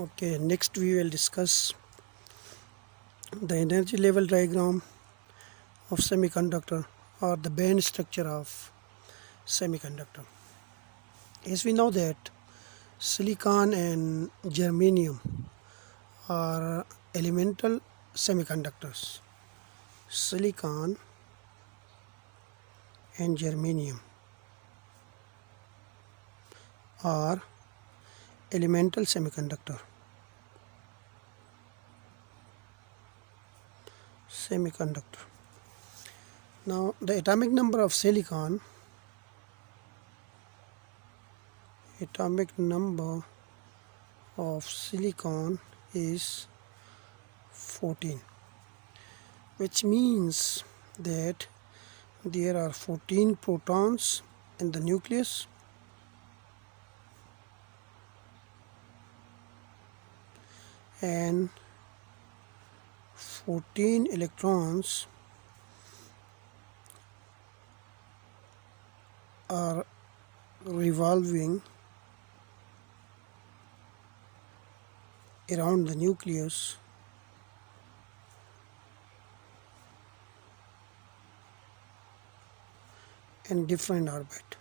Okay, next we will discuss the energy level diagram of semiconductor or the band structure of semiconductor. As we know that silicon and germanium are elemental semiconductors. Silicon and germanium are elemental semiconductor. Now the atomic number of silicon is 14, which means that there are 14 protons in the nucleus and 14 electrons are revolving around the nucleus in different orbit.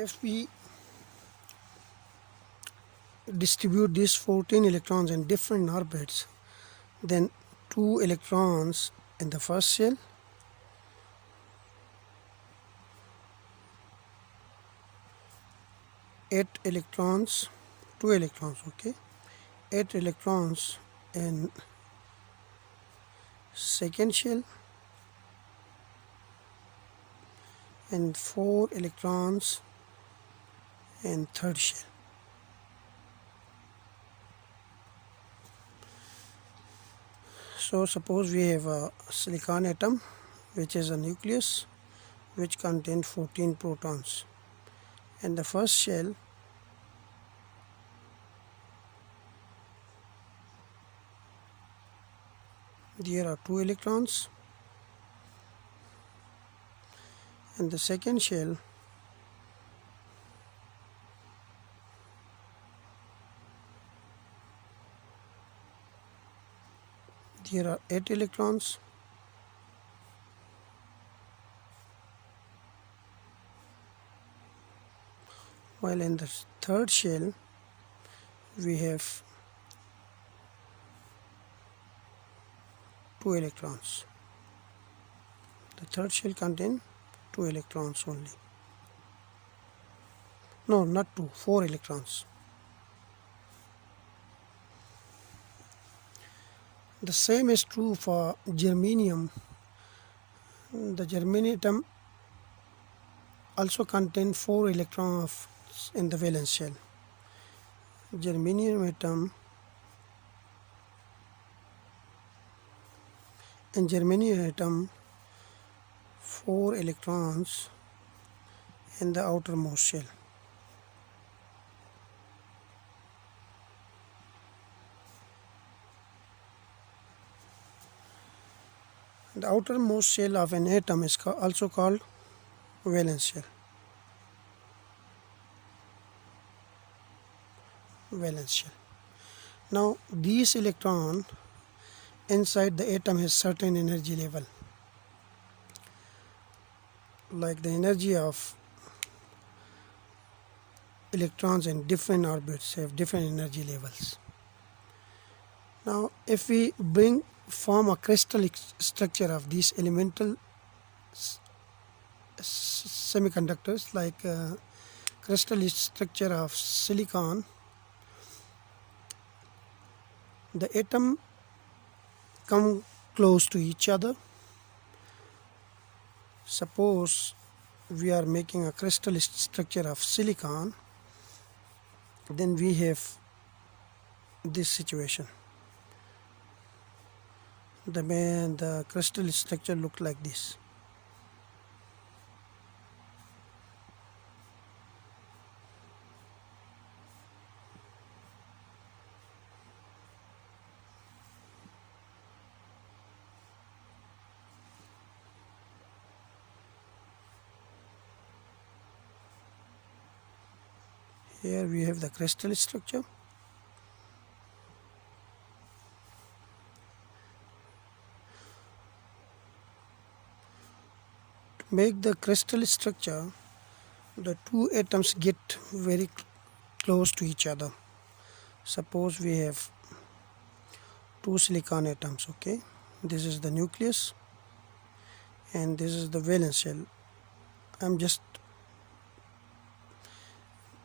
If we distribute these 14 electrons in different orbits, then 2 electrons in the first shell, two electrons, okay, 8 electrons in second shell and 4 electrons in third shell. So suppose we have a silicon atom which is a nucleus which contains 14 protons. In the first shell, there are 2 electrons. In the second shell, there are 8 electrons. While in the third shell, we have 2 electrons. The third shell contains 2 electrons only. No, not 2, 4 electrons. The same is true for germanium. The germanium atom also contains 4 electrons in the valence shell. Germanium atom and germanium atom 4 electrons in the outermost shell. The outermost shell of an atom is also called valence shell. Now these electrons inside the atom has certain energy level, like the energy of electrons in different orbits have different energy levels. Now if we form a crystal structure of these elemental semiconductors, like crystal structure of silicon, the atom come close to each other. Suppose we are making a crystal structure of silicon, then we have this situation. The crystal structure look like this. Here we have the crystal structure. To make the crystal structure, the two atoms get very close to each other. Suppose we have two silicon atoms, okay? This is the nucleus and this is the valence shell. I'm just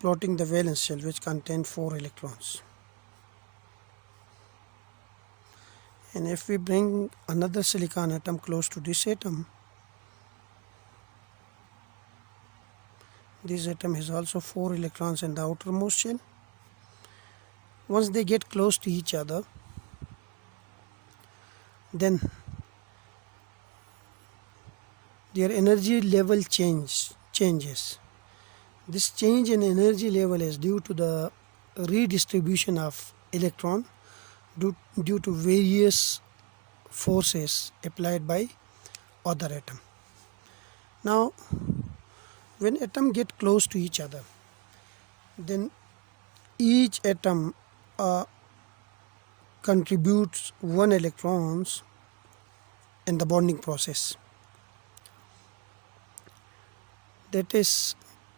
plotting the valence shell, which contains 4 electrons. And if we bring another silicon atom close to this atom, this atom has also 4 electrons in the outermost shell. Once they get close to each other, then their energy level changes. This change in energy level is due to the redistribution of electron due to various forces applied by other atom. Now, when atom get close to each other, then each atom contributes 1 electrons in the bonding process. That is,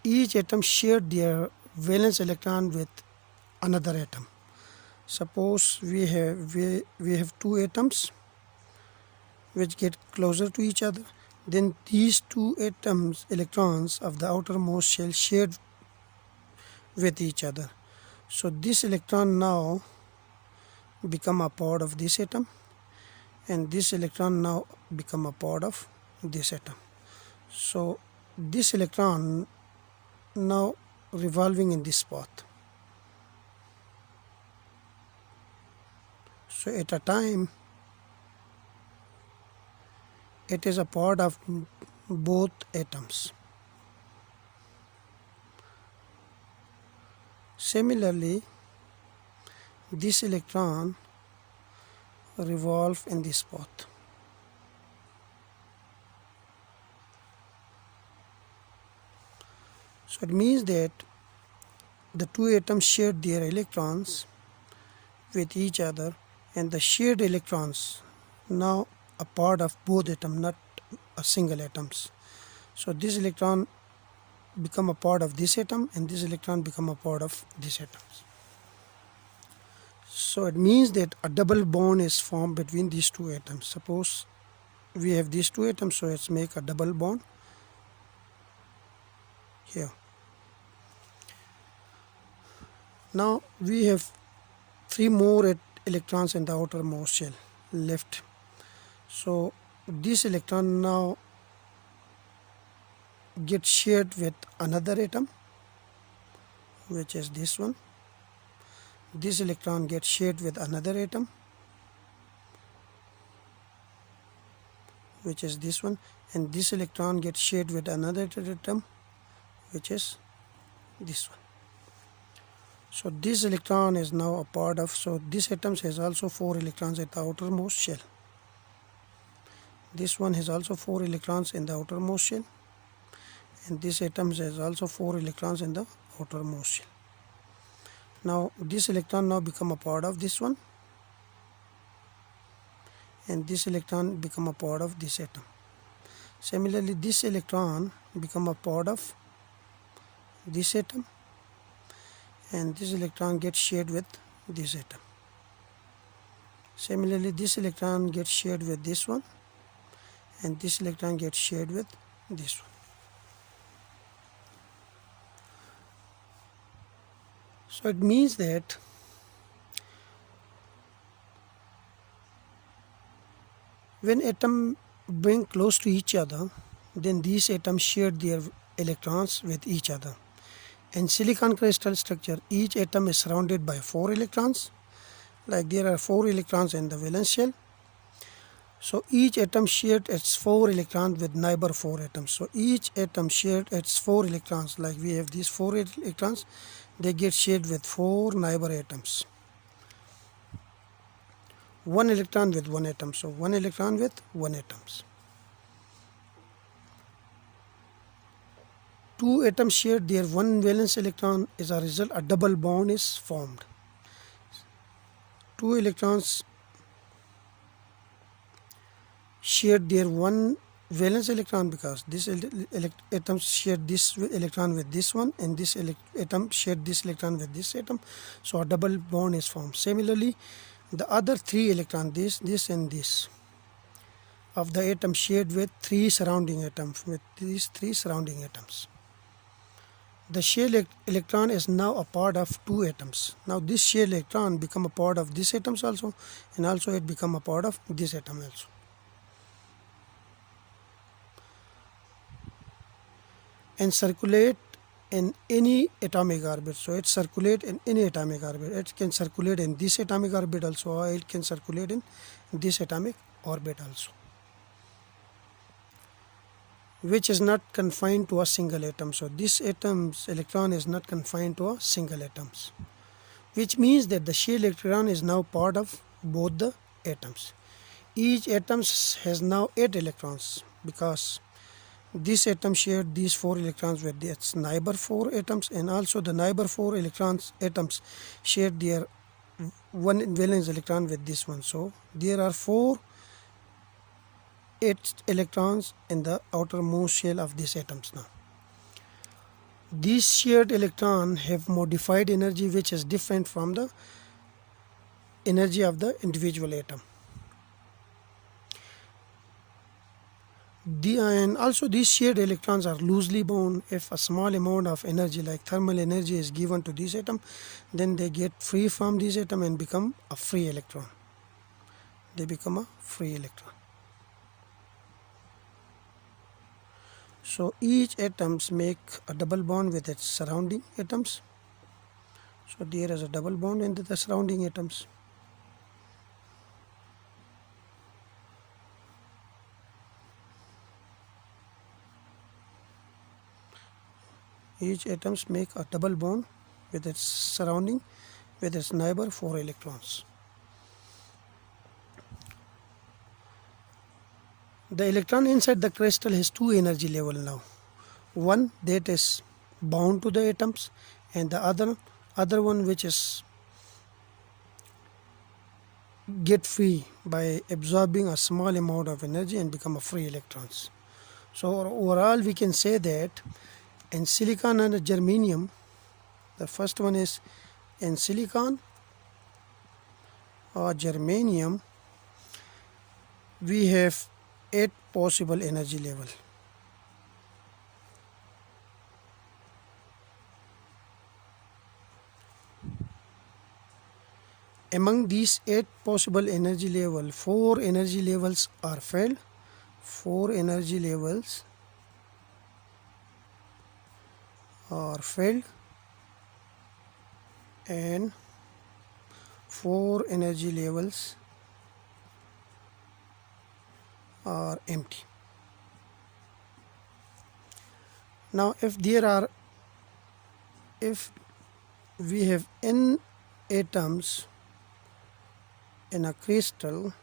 each atom shared their valence electron with another atom. Suppose we have two atoms which get closer to each other. Then these two atoms electrons of the outermost shell shared with each other. So this electron now become a part of this atom, and this electron now become a part of this atom. So this electron now revolving in this path. So at a time it is a part of both atoms. Similarly, this electron revolve in this path. So it means that the two atoms shared their electrons with each other, and the shared electrons now a part of both atoms, not a single atoms. So this electron become a part of this atom, and this electron become a part of this atoms. So it means that a double bond is formed between these two atoms. Suppose we have these two atoms, so let's make a double bond here. Now we have 3 more electrons in the outermost shell left. So this electron now gets shared with another atom, which is this one. This electron gets shared with another atom, which is this one, and this electron gets shared with another atom, which is this one. So this electron is now a part of, so this atom has also 4 electrons at the outermost shell. This one has also 4 electrons in the outermost shell, and this atom has also 4 electrons in the outermost shell. Now this electron now become a part of this one, and this electron become a part of this atom. Similarly, this electron become a part of this atom, and this electron gets shared with this atom. Similarly, this electron gets shared with this one, and this electron gets shared with this one. So it means that when atoms bring close to each other, then these atoms share their electrons with each other. In silicon crystal structure, each atom is surrounded by 4 electrons. Like there are 4 electrons in the valence shell. So each atom shared its 4 electrons with neighbor 4 atoms. So each atom shared its 4 electrons. Like we have these 4 electrons, they get shared with 4 neighbor atoms. 1 electron with 1 atom. So 1 electron with 1 atoms. two atoms share their one valence electron, as a result a double bond is formed. Two electrons share their one valence electron because this atom shared this electron with this one, and this atom shared this electron with this atom, so a double bond is formed. Similarly, the other three electrons, this and this, of the atom shared with three surrounding atoms, with these three surrounding atoms. The shared electron is now a part of two atoms. Now this shared electron become a part of this atoms also, and also it become a part of this atom also. And circulate in any atomic orbit. So it circulate in any atomic orbit. It can circulate in this atomic orbit also, or it can circulate in this atomic orbit also, which is not confined to a single atom. So this atom's electron is not confined to a single atoms, which means that the shared electron is now part of both the atoms. Each atom has now 8 electrons because this atom shared these 4 electrons with its neighbor 4 atoms, and also the neighbor 4 atoms shared their one valence electron with this one. So there are 8 electrons in the outermost shell of these atoms. Now these shared electrons have modified energy which is different from the energy of the individual atom. And also these shared electrons are loosely bound. If a small amount of energy like thermal energy is given to this atom, then they get free from this atom and become a free electron. They become a free electron. So each atoms make a double bond with its surrounding atoms. So there is a double bond into the surrounding atoms. Each atoms make a double bond with its surrounding, with its neighbor 4 electrons. The electron inside the crystal has 2 energy levels now. One that is bound to the atoms, and the other one which is get free by absorbing a small amount of energy and become a free electrons. So overall we can say that in silicon and germanium, the first one is in silicon or germanium, we have 8 possible energy level. Among these 8 possible energy level, 4 energy levels are filled. 4 energy levels are filled and 4 energy levels are empty. Now if we have n atoms in a crystal,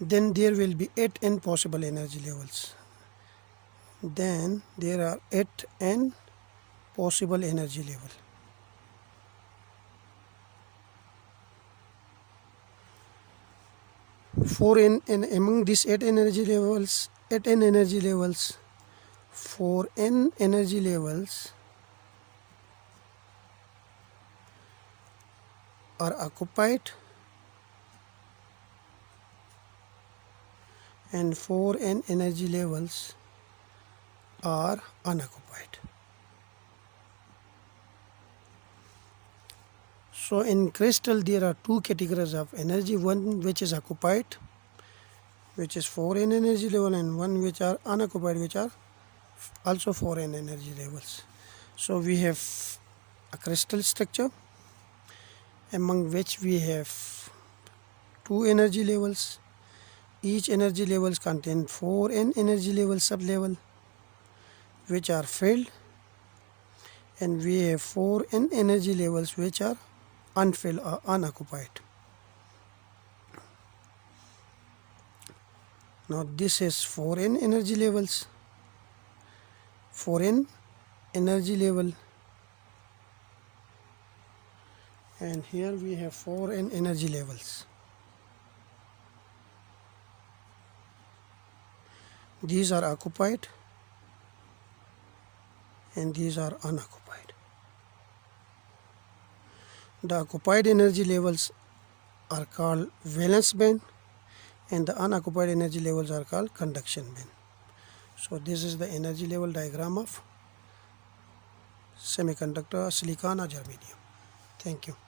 then there will be 8n possible energy levels. Then there are 8n possible energy level. Among these 8 energy levels, 8n energy levels, 4n energy levels are occupied and 4n energy levels are unoccupied. So in crystal there are 2 categories of energy, one which is occupied, which is 4n energy level, and one which are unoccupied, which are also 4n energy levels. So we have a crystal structure among which we have 2 energy levels. Each energy levels contain 4n energy level sublevel which are filled, and we have 4n energy levels which are unfilled or unoccupied. Now this is 4n energy levels, 4n energy level, and here we have 4n energy levels. These are occupied and these are unoccupied. The occupied energy levels are called valence band and the unoccupied energy levels are called conduction band. So this is the energy level diagram of semiconductor, silicon or germanium. Thank you.